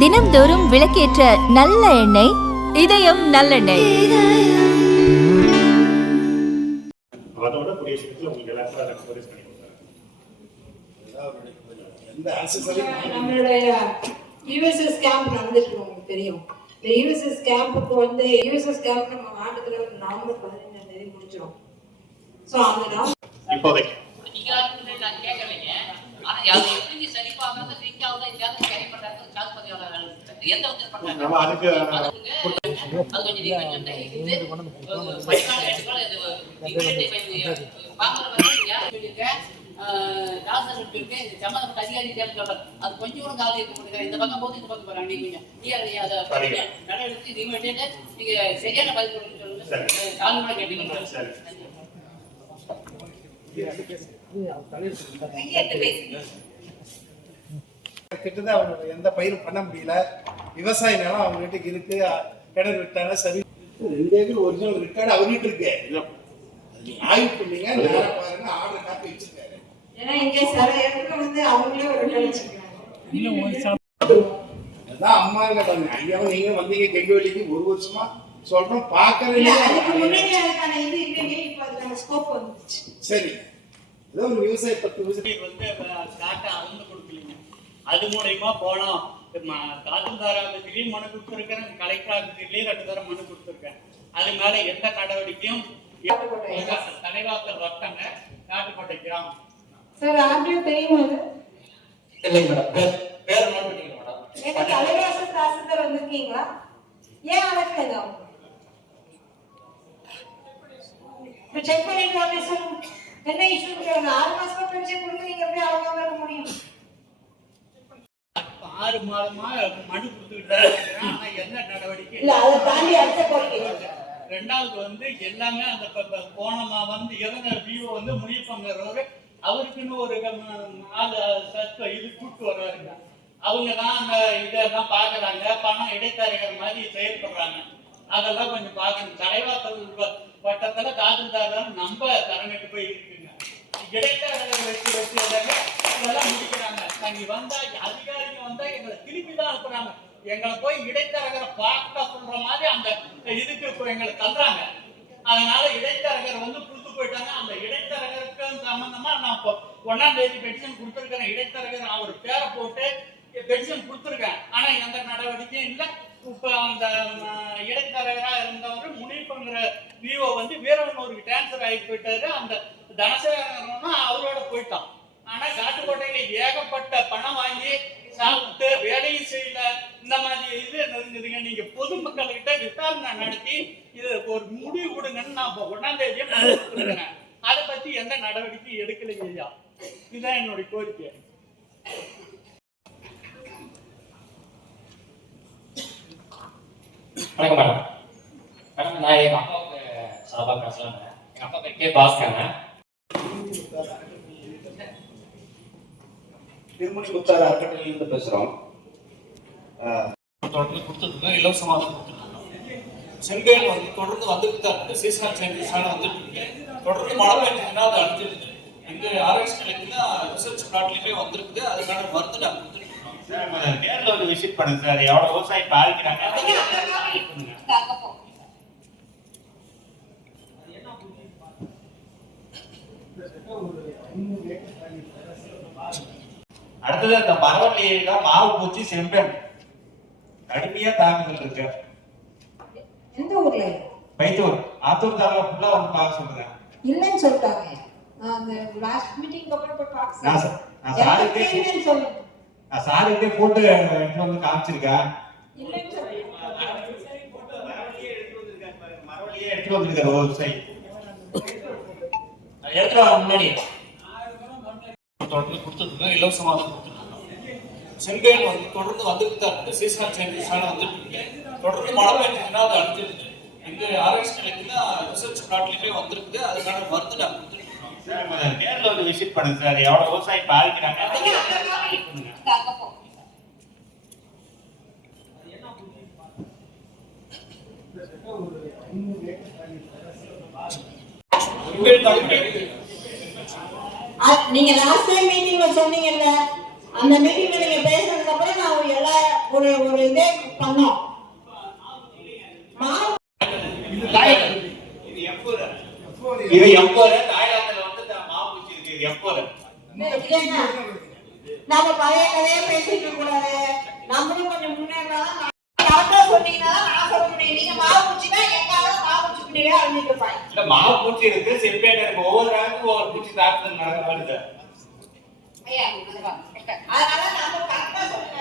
தினம்தோறும் விளக்கேற்ற நல்ல எண்ணெய் இதயம் நல்லெண்ணெய். நம்மளுடைய யூஎஸ்எஸ் கேம்ப் நடந்துட்டு உங்களுக்கு தெரியும். இந்த யூஎஸ்எஸ் கேம்புக்கு வந்து யூஎஸ்எஸ் கேம்ப் நம்ம ஆண்டுல நவம்பர் 15ஆம் தேதி முடிச்சிடும். ஸோ அந்த இப்போதைக்கு கிட்டத்தட்ட அவங்க எந்த பயிரும் பண்ண முடியல. விவசாய நிலம் அவங்க வீட்டுக்கு இருக்கு, கிணறு விட்டாங்க. சரி, 2 ஏக்கர் ஒரிஜினல் ரெக்கார்டு அவர்கிட்ட இருக்கு. ஆய்வு பண்ணீங்க, நேரம் பாருங்க, ஆர்டர் காப்பி வச்சிருக்காரு. ஏன்னா இங்க சில இடத்துல வந்து அவங்களே ஒரு ரெக்கார்டு வச்சிருக்காங்க. அதான் அம்மாங்க பாருங்க, ஐயாவும் நீங்க வந்தீங்க கெங்கவெளிக்கு 1 வருஷமா சொல்றோம் பாக்குறீங்க. சரி, ஏதோ ஒரு விவசாய 10 விவசாயம் வந்து காட்டை அளந்து கொடுக்கலீங்க. அது மூலயமா போனோம். தாசில்தாராபத்திலையும் மனு கொடுத்துருக்கேன், கலெக்டர் ஆபீஸ்லயும் 2 தடவை மனு கொடுத்துருக்கேன். அது மேல எந்த நடவடிக்கையும் தலைவாசல் வட்டங்க காட்டுக்கோட்டை கிராமம். சார் ஆர்டிஓ தெரியுமா? இல்லைங்க மேடம், பேர் நோட் பண்ணிக்கங்க மேடம். ஏன்னா தலைவாசல் தாசில்தார் வந்திருக்கீங்களா? ஏன் அழைக்கலைங்க? இப்போ செக் பண்ணிட்டு வாங்க. சொல்லுங்க, என்ன இஷ்யூ? 6 மாசமா பென்ஷன் கொடுத்து நீங்க எப்படி அவங்க இருக்க முடியும்? 6 மாதமா மனு கொடுத்துக்கிட்டு இருக்கேன். ஆனா என்ன நடவடிக்கை இல்ல. அதை தாண்டி அடுத்த கோரிக்கை. 2வது வந்து எல்லாமே அந்த போனமா வந்து எதனா வியூ வந்து முனியப்பங்கிறவரு அவருக்குன்னு ஒரு 4 இது கூட்டு வர்றாருங்க. அவங்க தான் அந்த இதெல்லாம் பாக்குறாங்க, பணம் இடைத்தரகர் மாதிரி செயல்படுறாங்க. அதெல்லாம் கொஞ்சம் பார்க்கணும். தலைவாசல் வட்டத்துல தாசில்தார் நம்ம தரங்கிட்டு போய் இருக்குங்க. இடைத்தரகர் வச்சு இதெல்லாம் முடிக்கிறாங்க. நாங்க வந்தா அதிகாரிங்க வந்தா எங்களை திருப்பி தான் அனுப்புறாங்க. எங்களை போய் இடைத்தரகரை பார்க்க சொல்ற மாதிரி அந்த இதுக்கு எங்களை தள்ளுறாங்க. அதனால இடைத்தரகர் வந்து புதுத்து போயிட்டாங்க. அந்த இடைத்தரகருக்கு சம்பந்தமா நான் இப்போ 1ஆம் தேதி பென்ஷன் கொடுத்துருக்கிறேன். இடைத்தரகர் அவர் பேரை போட்டு பென்ஷன் கொடுத்துருக்கேன். ஆனா எந்த நடவடிக்கையும் இல்லை. இப்ப அந்த இடைத்தரகராக இருந்தவர் முனிப்பங்கிற விஓ வந்து வீரவனூருக்கு டிரான்ஸ்பர் ஆகி போயிட்டாரு. அந்த தனசேகரனும் அவரோட போயிட்டான். ஆனா காட்டுக்கோட்டையில ஏகப்பட்ட பணம் வாங்கி சாப்பிட்டு வேலையும் செய்யல. இந்த மாதிரி இது நடந்ததுங்க. நீங்க பொதுமக்கள்கிட்ட விசாரணை நடத்தி இது ஒரு முடிவு கொடுங்கன்னு நான் 1ஆம் தேதியே கொடுத்துருக்கிறேன். அதை பத்தி எந்த நடவடிக்கையும் எடுக்கலைங்க ஐயா. இதுதான் என்னுடைய கோரிக்கை. வணக்கம் மேடம். மேடம், நான் எங்கள் அப்பாவுக்கு சார்பாக பேசலாங்க. எங்கள் அப்பா பேர் கே பாஸ்கருங்க. திருமணி முத்தார் அறக்கட்டளையிலிருந்து பேசுறோம். கொடுத்துருக்கோம், இலவசமாக தான் கொடுத்துருக்கோம். செங்கல் வந்து தொடர்ந்து வந்துட்டு தான் இருக்குது. சீசனல் சேஞ்சஸான வந்துட்டு இருக்கு. தொடர்ந்து மழை பெய்ஞ்சதுன்னா அது அழிஞ்சிருக்கு. எங்கள் ஆராய்ச்சி நிலையத்தில் ரிசர்ச் பிளாட்லேயுமே வந்திருக்குது. அதுக்கான மருந்து நாங்கள் கொடுத்துருக்கோம். நேரில் வந்து விசிட் பண்ணுங்க சார். எவ்வளோ விவசாயி பாதிக்கிறாங்க. அடுத்தது அந்த மரவள்ளியில மாவு பூச்சி செம்பன் கடுமையா தாக்குதல் இருக்கு. எந்த ஊர்ல? பைத்தூர் ஆத்தூர் தாலுகா ஃபுல்லா வந்து பார்க்க சொல்றேன். இல்லன்னு சொல்றாங்க. அந்த லாஸ்ட் மீட்டிங் அப்புறம் போய் பார்க்க நான் சாரிட்டே போட்டு எடுத்து வந்து காமிச்சிருக்கேன். இல்லன்னு சொல்றேன். மரவள்ளியே எடுத்து வந்திருக்காரு ஒரு சைடு. எடுத்துட்டு வர முன்னாடி கொடுத்துருக்கோம், இலவசமாக தான் கொடுத்துருக்கோம். செங்கல் வந்து தொடர்ந்து வந்துட்டு தான் இருக்குது. சீசனல் சேஞ்சஸான வந்துட்டு இருக்கு. தொடர்ந்து மழை பெய்ஞ்சதுன்னா அது அழிஞ்சிருக்கு. எங்கள் ஆராய்ச்சி நிலையத்தில் ரிசர்ச் பிளாட்லேயுமே வந்திருக்குது. அதுக்கான மருந்து நாங்கள் கொடுத்துருக்கோம். நேரில் வந்து விசிட் பண்ணுங்க சார். எவ்வளோ விவசாயி பாதிக்கிறாங்க. நீங்க லாஸ்ட் டைம் மீட்டிங்ல சொன்னீங்கல்ல, அந்த மீட்டிங்ல ஒரு இதே பண்ணோம். மாவு இது எப்போது தாய்லாந்துல வந்து மாவுப்பூச்சி இருக்கு. இது எப்போது நம்ம பழைய கதையே பேசிட்டு இருக்க கூடாது. நம்மளும் கொஞ்சம் முன்னேறலாம். டாக்டர் சொன்னீங்கன்னா நான் சொல்ல முடியும். நீங்க மாவுப்பூச்சினா எங்காவது மாவுப்பூச்சி பின்னாடியே அழிஞ்சிட்டு இருப்பாங்க. இல்ல மாவுப்பூச்சி இருக்கு, செம்பேன் இருக்கு. ஒவ்வொரு நாளுக்கும் ஒவ்வொரு பூச்சி தாக்குதல் நடக்குது. ஐயா அதனால நம்ம கரெக்டா சொல்லுங்க.